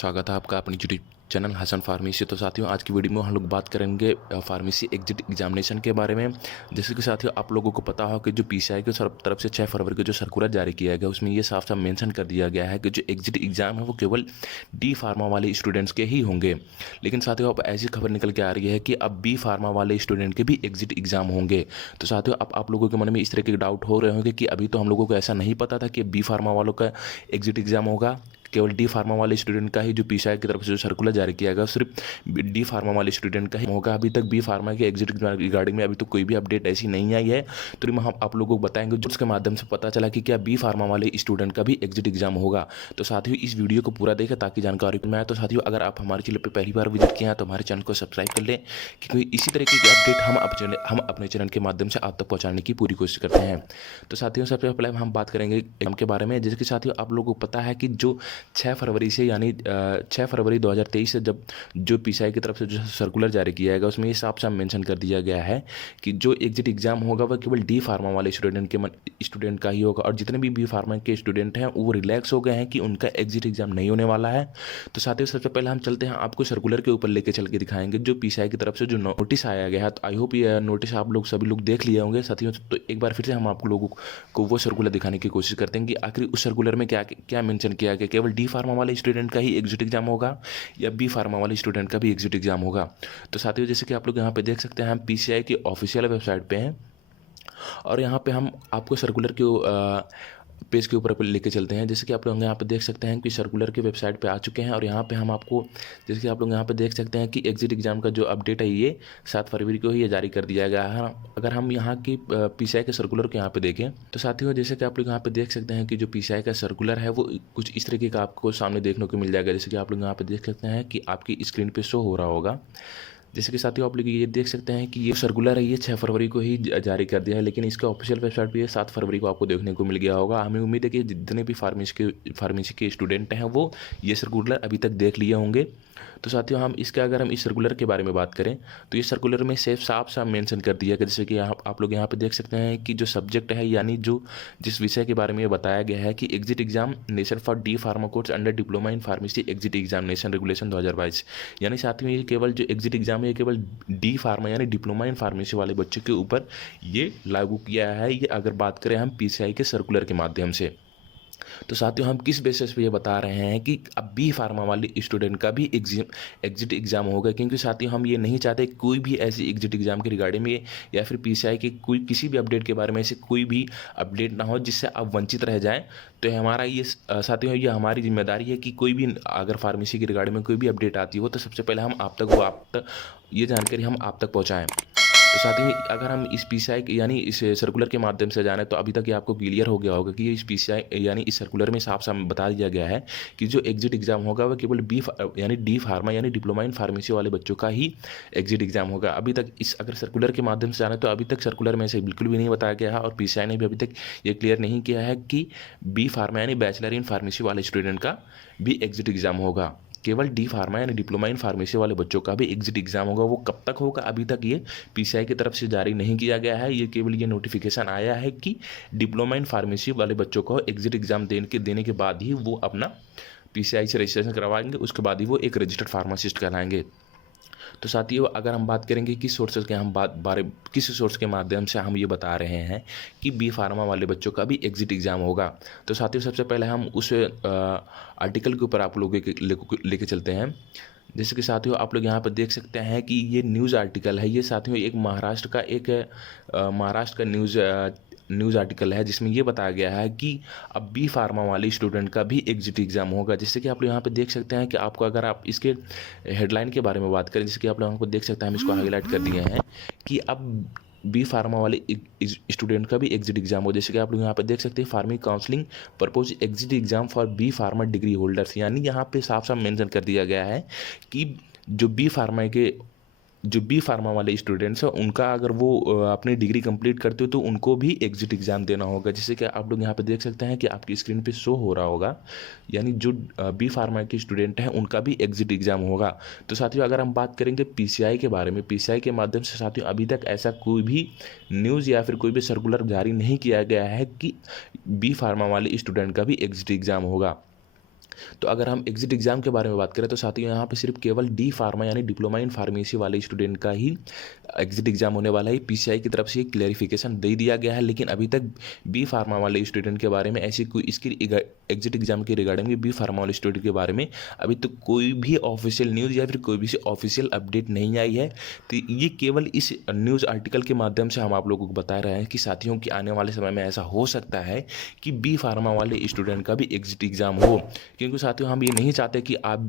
स्वागत है आपका अपनी यूट्यूब चैनल हसन फार्मेसी। तो साथियों, आज की वीडियो में हम लोग बात करेंगे फार्मेसी एग्जिट एग्जामिनेशन के बारे में। जैसे कि साथियों, आप लोगों को पता हो कि जो पीसीआई की तरफ से 6 फरवरी को जो सर्कुलर जारी किया गया, उसमें ये साफ साफ मेंशन कर दिया गया है कि जो एग्जिट एग्जाम है वो केवल डी फार्मा वाले स्टूडेंट्स के ही होंगे। लेकिन साथियों, अब ऐसी खबर निकल के आ रही है कि अब बी फार्मा वाले स्टूडेंट के भी एग्जिट एग्जाम होंगे। तो साथियों, अब आप लोगों के मन में इस तरह के डाउट हो रहे होंगे कि अभी तो हम लोगों को ऐसा नहीं पता था कि बी फार्मा वालों का एग्जिट एग्जाम होगा, केवल डी फार्मा वाले स्टूडेंट का ही जो पीसीआई की तरफ से जो सर्कुलर जारी किया गया सिर्फ डी फार्मा वाले स्टूडेंट का ही होगा। अभी तक बी फार्मा के एग्जिट रिगार्डिंग में अभी तो कोई भी अपडेट ऐसी नहीं आई है। तो हम आप लोगों को बताएंगे जो उसके माध्यम से पता चला कि क्या बी फार्मा वाले स्टूडेंट का भी एग्जिट एग्जाम होगा। तो साथियों, इस वीडियो को पूरा देखें ताकि जानकारी को मैं। तो साथियों, अगर आप हमारे चैनल पर पहली बार विजिट किए हैं तो हमारे चैनल को सब्सक्राइब कर लें, क्योंकि इसी तरीके की अपडेट हम अपने चैनल के माध्यम से आप तक पहुँचाने की पूरी कोशिश करते हैं। तो साथियों, सबसे पहले हम बात करेंगे एग्जाम के बारे में। जैसे कि साथियों, आप लोगों को पता है कि जो 6 फरवरी से यानी 6 फरवरी 2023 से जब जो पीसीआई की तरफ से जो सर्कुलर जारी किया गया, उसमें ये साफ साफ मेंशन कर दिया गया है कि जो एग्जिट एग्जाम होगा वह केवल डी फार्मा वाले स्टूडेंट का ही होगा। और जितने भी बी फार्मा के स्टूडेंट हैं वो रिलैक्स हो गए हैं कि उनका एग्जिट एग्जाम नहीं होने वाला है। तो साथियों, सबसे पहले हम चलते हैं, आपको सर्कुलर के ऊपर लेके चल के दिखाएंगे जो पीसीआई की तरफ से जो नोटिस आया गया है। तो आई होप ये नोटिस आप लोग सभी लोग देख लिए होंगे साथियों। तो एक बार फिर से हम आप लोगों को वो सर्कुलर दिखाने की कोशिश करते हैं कि आखिर उस सर्कुलर में क्या क्या मेंशन किया गया, केवल डी फार्मा वाले स्टूडेंट का ही एग्जिट एग्जाम होगा या बी फार्मा वाले स्टूडेंट का भी एग्जिट एग्जाम होगा। तो साथियों, जैसे कि आप लोग यहाँ पे देख सकते हैं, हम पीसीआई की ऑफिशियल वेबसाइट पे हैं और यहाँ पे हम आपको सर्कुलर के पेज के ऊपर लेके चलते हैं। जैसे कि आप लोग यहाँ पे देख सकते हैं कि सर्कुलर की वेबसाइट पे आ चुके हैं और यहाँ पे हम आपको, जैसे कि आप लोग यहाँ पे देख सकते हैं कि एग्जिट एग्जाम का जो अपडेट है ये 7 फरवरी को ही ये जारी कर दिया गया है। अगर हम यहाँ की पीसीआई के सर्कुलर को यहाँ पे देखें तो साथियों, जैसे कि आप लोग यहाँ पे देख सकते हैं कि जो पीसीआई का सर्कुलर है वो कुछ इस तरीके का आपको सामने देखने को मिल जाएगा। जैसे कि आप लोग यहाँ पे देख सकते हैं कि आपकी स्क्रीन पर शो हो रहा होगा। जैसे कि साथियों, आप लोग ये देख सकते हैं कि ये सर्कुलर है, ये 6 फरवरी को ही जारी कर दिया है, लेकिन इसका ऑफिशियल वेबसाइट पे ये 7 फरवरी को आपको देखने को मिल गया होगा। हमें उम्मीद है कि जितने भी फार्मेसी के स्टूडेंट हैं वो ये सर्कुलर अभी तक देख लिए होंगे। तो साथियों, अगर हम इस सर्कुलर के बारे में बात करें तो ये सर्कुलर में साफ साफ मेंशन कर दिया गया। जैसे कि आप लोग यहाँ पे देख सकते हैं कि जो सब्जेक्ट है यानी जो जिस विषय के बारे में ये बताया गया है कि exit examination for D pharma course under diploma in pharmacy exit examination regulation 2022। यानी साथियों, ये केवल जो एग्जिट एग्जाम है ये केवल डी फार्मा यानी डिप्लोमा इन फार्मेसी वाले बच्चों के ऊपर ये लागू किया है। ये अगर बात करें हम पीसीआई के सर्कुलर के माध्यम से। तो साथियों, हम किस बेसिस पे ये बता रहे हैं कि अब बी फार्मा वाले स्टूडेंट का भी एग्जिट एग्जाम होगा, क्योंकि साथियों हम ये नहीं चाहते कोई भी ऐसी एग्जिट एग्जाम के रिगार्डिंग में या फिर पीसीआई के कोई किसी भी अपडेट के बारे में ऐसे कोई भी अपडेट ना हो जिससे आप वंचित रह जाएं। तो हमारा ये साथियों, ये हमारी जिम्मेदारी है कि कोई भी अगर फार्मेसी के रिगार्डिंग में कोई भी अपडेट आती हो तो सबसे पहले हम आप तक ये जानकारी हम आप तक पहुँचाएँ। तो साथियों, अगर हम इस पीसीआई यानी इस सर्कुलर के माध्यम से जाने तो अभी तक ये आपको क्लियर हो गया होगा कि इस पीसीआई यानी इस सर्कुलर में साफ साफ बता दिया गया है कि जो एग्जिट एग्जाम होगा वह केवल यानी डी फार्मा यानी डिप्लोमा इन फार्मेसी वाले बच्चों का ही एग्जिट एग्जाम होगा। अभी तक इस अगर सर्कुलर के माध्यम से जाना तो अभी तक सर्कुलर में से बिल्कुल भी नहीं बताया गया है और पीसीआई ने भी अभी तक ये क्लियर नहीं किया है कि बी फार्मा यानी बैचलर इन फार्मेसी वाले स्टूडेंट का भी एग्जिट एग्जाम होगा। केवल डी फार्मा यानी डिप्लोमा इन फार्मेसी वाले बच्चों का भी एग्जिट एग्जाम होगा। वो कब तक होगा अभी तक ये पीसीआई की तरफ से जारी नहीं किया गया है। ये केवल ये नोटिफिकेशन आया है कि डिप्लोमा इन फार्मेसी वाले बच्चों को एग्जिट एग्जाम देने के बाद ही वो अपना पीसीआई से रजिस्ट्रेशन करवाएंगे, उसके बाद ही वो एक रजिस्टर्ड फार्मासिस्ट कहलाएंगे। तो साथियों, अगर हम बात करेंगे किस सोर्स के माध्यम से हम ये बता रहे हैं कि बी फार्मा वाले बच्चों का भी एग्जिट एग्जाम होगा, तो साथियों सबसे पहले हम उस आर्टिकल के ऊपर आप लोगों के लेके चलते हैं। जैसे कि साथियों, आप लोग यहाँ पर देख सकते हैं कि ये न्यूज़ आर्टिकल है। ये साथियों एक महाराष्ट्र का न्यूज़ आर्टिकल है जिसमें ये बताया गया है कि अब बी फार्मा वाले स्टूडेंट का भी एग्जिट एग्जाम होगा। जैसे कि आप लोग यहाँ पे देख सकते हैं कि आपको अगर आप इसके हेडलाइन के बारे में बात करें, जैसे कि आप लोगों को देख सकते हैं, हम इसको हाईलाइट कर दिए हैं कि अब बी फार्मा वाले स्टूडेंट का भी एग्जिट एग्जाम हो। जैसे कि आप लोग यहाँ पे देख सकते हैं, farming counselling propose exit exam for B pharma degree holders. यानी यहाँ पे साफ साफ मेंशन कर दिया गया है कि जो बी फार्मा वाले स्टूडेंट्स हैं उनका अगर वो अपनी डिग्री कंप्लीट करते हो तो उनको भी एग्जिट एग्जाम देना होगा। जैसे कि आप लोग यहाँ पे देख सकते हैं कि आपकी स्क्रीन पे शो हो रहा होगा, यानी जो बी फार्मा के स्टूडेंट हैं उनका भी एग्जिट एग्जाम होगा। तो साथियों, अगर हम बात करेंगे पीसीआई के बारे में, पीसीआई के माध्यम से साथियों अभी तक ऐसा कोई भी न्यूज़ या फिर कोई भी सर्कुलर जारी नहीं किया गया है कि बी फार्मा वाले स्टूडेंट का भी एग्जिट एग्जाम होगा। तो अगर हम एग्जिट एग्ज़ाम के बारे में बात करें तो साथियों यहाँ पे सिर्फ केवल डी फार्मा यानी डिप्लोमा इन फार्मेसी वाले स्टूडेंट का ही एग्जिट एग्ज़ाम होने वाला है। पीसीआई की तरफ से क्लेरिफिकेशन दे दिया गया है, लेकिन अभी तक बी फार्मा वाले स्टूडेंट के बारे में ऐसी कोई इसकी एग्जिट एग्ज़ाम के रिगार्डिंग बी फार्मा वाले स्टूडेंट के बारे में अभी तक कोई भी ऑफिशियल न्यूज़ या फिर कोई भी ऑफिशियल अपडेट नहीं आई है। तो ये केवल इस न्यूज़ आर्टिकल के माध्यम से हम आप लोगों को बता रहे हैं कि साथियों कि आने वाले समय में ऐसा हो सकता है कि बी फार्मा वाले स्टूडेंट का भी एग्जिट एग्ज़ाम हो, क्योंकि साथियों हम ये नहीं चाहते कि आप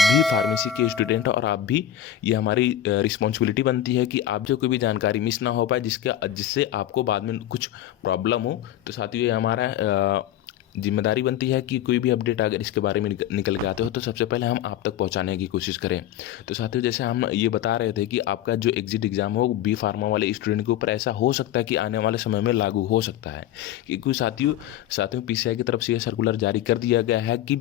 भी फार्मेसी के स्टूडेंट हो और आप भी, ये हमारी रिस्पॉन्सिबिलिटी बनती है कि आप जो कोई भी जानकारी मिस ना हो पाए जिससे आपको बाद में कुछ प्रॉब्लम हो। तो साथियों ये हमारा जिम्मेदारी बनती है कि कोई भी अपडेट अगर इसके बारे में निकल के आते हो तो सबसे पहले हम आप तक पहुंचाने की कोशिश करें। तो साथियों जैसे हम ये बता रहे थे कि आपका जो एग्जिट एग्ज़ाम हो बी फार्मा वाले स्टूडेंट के ऊपर ऐसा हो सकता है कि आने वाले समय में लागू हो सकता है, क्योंकि साथियों पीसीआई की तरफ से यह सर्कुलर जारी कर दिया गया है कि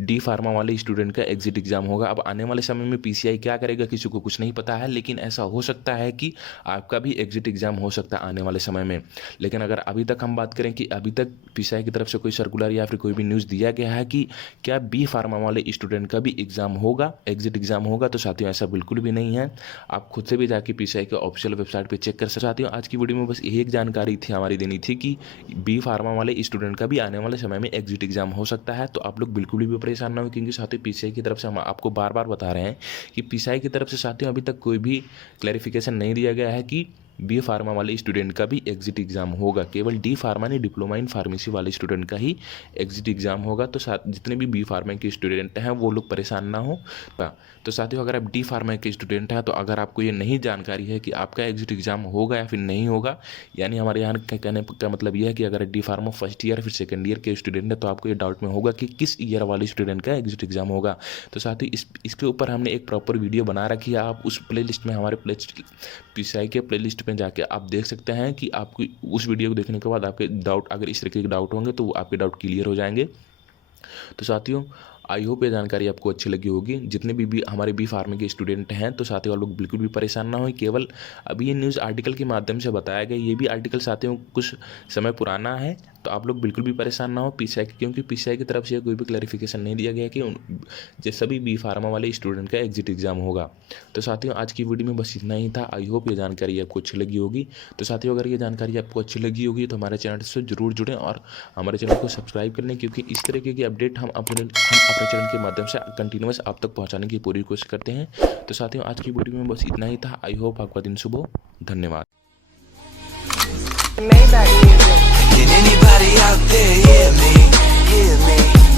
डी फार्मा वाले स्टूडेंट का एग्जिट एग्ज़ाम होगा। अब आने वाले समय में पीसीआई क्या करेगा किसी को कुछ नहीं पता है, लेकिन ऐसा हो सकता है कि आपका भी एग्जिट एग्ज़ाम हो सकता है आने वाले समय में। लेकिन अगर अभी तक हम बात करें कि अभी तक पीसीआई की तरफ से कोई सर्कुलर या फिर कोई भी न्यूज़ दिया गया है कि क्या बी फार्मा वाले स्टूडेंट का भी एग्ज़ाम होगा, एग्जिट एग्ज़ाम होगा, तो साथियों ऐसा बिल्कुल भी नहीं है। आप खुद से भी जाके पीसीआई के ऑफिशियल वेबसाइट पे चेक कर सकते। साथियों आज की वीडियो में बस यही एक जानकारी थी हमारी देनी थी कि बी फार्मा वाले स्टूडेंट का भी आने वाले समय में एग्जिट एग्ज़ाम हो सकता है। तो आप लोग बिल्कुल भी परेशान ना हो, क्योंकि साथियों पीसीआई की तरफ से हम आपको बार बार बता रहे हैं कि पीसीआई की तरफ से साथियों अभी तक कोई भी क्लैरिफिकेशन नहीं दिया गया है कि बी फार्मा वाले स्टूडेंट का भी एग्जिट एग्ज़ाम होगा। केवल डी फार्मा ने डिप्लोमा इन फार्मेसी वाले स्टूडेंट का ही एग्जिट एग्ज़ाम होगा। तो जितने भी बी फार्मा के स्टूडेंट हैं वो लोग परेशान ना हो। तो साथियों अगर आप डी फार्मा के स्टूडेंट हैं तो अगर आपको ये नहीं जानकारी है कि आपका एग्जिट एग्ज़ाम होगा या फिर नहीं होगा, यानी हमारे यहाँ कहने का मतलब यह है कि अगर डी फार्मा फर्स्ट ईयर फिर सेकेंड ईयर के स्टूडेंट है तो आपको ये डाउट में होगा कि किस ईयर वाले स्टूडेंट का एग्जिट एग्ज़ाम होगा। तो साथियों इसके ऊपर हमने एक प्रॉपर वीडियो बना रखी है। आप उस प्ले लिस्ट में हमारे पीसीआई के प्ले लिस्ट में जाके आप देख सकते हैं कि आपको उस वीडियो को देखने के बाद आपके डाउट, अगर इस तरीके के डाउट होंगे तो आपके डाउट क्लियर हो जाएंगे। तो साथियों आई होप ये जानकारी आपको अच्छी लगी होगी। जितने भी हमारे बी फार्मा के स्टूडेंट हैं तो साथियों आप लोग बिल्कुल भी परेशान ना हो। केवल अभी ये न्यूज़ आर्टिकल के माध्यम से बताया गया, ये भी आर्टिकल साथियों कुछ समय पुराना है, तो आप लोग बिल्कुल भी परेशान ना हो पीसीआई, क्योंकि पीसीआई की तरफ से कोई भी क्लैरिफिकेशन नहीं दिया गया कि सभी बी फार्मा वाले स्टूडेंट का एग्जिट एग्ज़ाम होगा। तो साथियों आज की वीडियो में बस इतना ही था। आई होप ये जानकारी आपको अच्छी लगी होगी। तो साथियों अगर ये जानकारी आपको अच्छी लगी होगी तो हमारे चैनल से जरूर जुड़ें और हमारे चैनल को सब्सक्राइब कर लें, क्योंकि इस तरीके की अपडेट हम अपने चैनल के माध्यम से कंटिन्यूअस आप तक पहुँचाने की पूरी कोशिश करते हैं। तो साथियों आज की वीडियो में बस इतना ही था। आई होप आपका दिन शुभ हो। धन्यवाद। Can anybody out there hear me? Hear me?